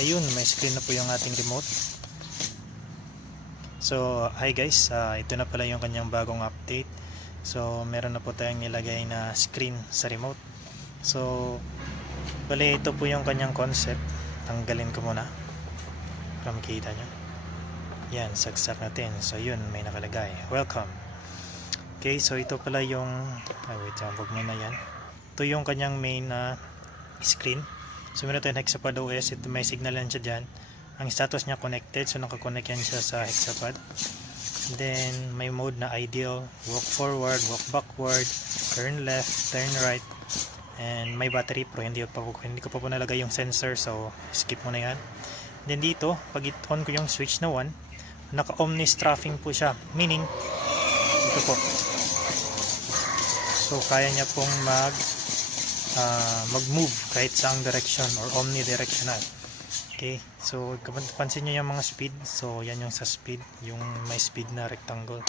Ayun, may screen na po yung ating remote. So, hi guys, ito na pala yung kanyang bagong update. So, meron na po tayong nilagay na screen sa remote. So, bali ito po yung kanyang concept. Tanggalin ko muna para makita nyo. Yan, saksak natin. So, yun, may nakalagay. Welcome. Okay, so ito pala yung wait, wag muna yan. Ito yung kanyang main screen. So, meron tayong Hexapad OS. Ito may signal yan siya dyan. Ang status niya connected, so nakakonect yan siya sa Hexapad. Then may mode na ideal, walk forward, walk backward, turn left, turn right, and may battery pro. Hindi ko pa po nalagay yung sensor, so skip mo na yan. Then dito, pag on ko yung switch na 1, naka-omni strafing po siya, meaning ito po. So kaya niya pong mag-move kahit saang direction or omnidirectional. Okay, so pansin nyo yung mga speed. So yan yung sa speed, yung may speed na rectangle.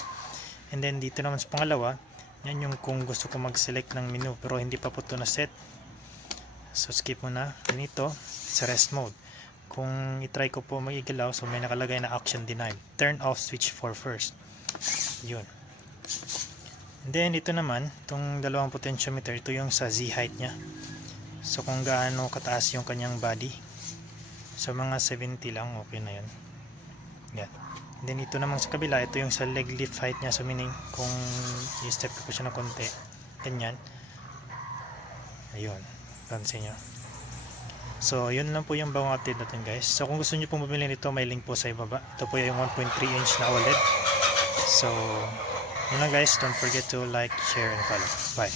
And then dito naman sa pangalawa, yan yung kung gusto ko mag-select ng menu pero hindi pa po ito na set. So skip mo na. Ganito sa rest mode. Kung itry ko po mag-igalaw, so may nakalagay na action denied. Turn off switch for first. Yun. And then ito naman, itong dalawang potentiometer, ito yung sa Z height nya. So kung gaano kataas yung kanyang body. So mga 70 lang, okay na yun. Yan. And then ito naman sa kabila, ito yung sa leg lift height nya. So meaning kung i-step ko siya ng konti, ganyan. Ayun, pansin nyo. So yun lang po yung bagong update natin guys. So kung gusto nyo pong bumili nito, may link po sa ibaba. Ito po yung 1.3 inch na OLED. So yun lang guys, don't forget to like, share, and follow. Bye.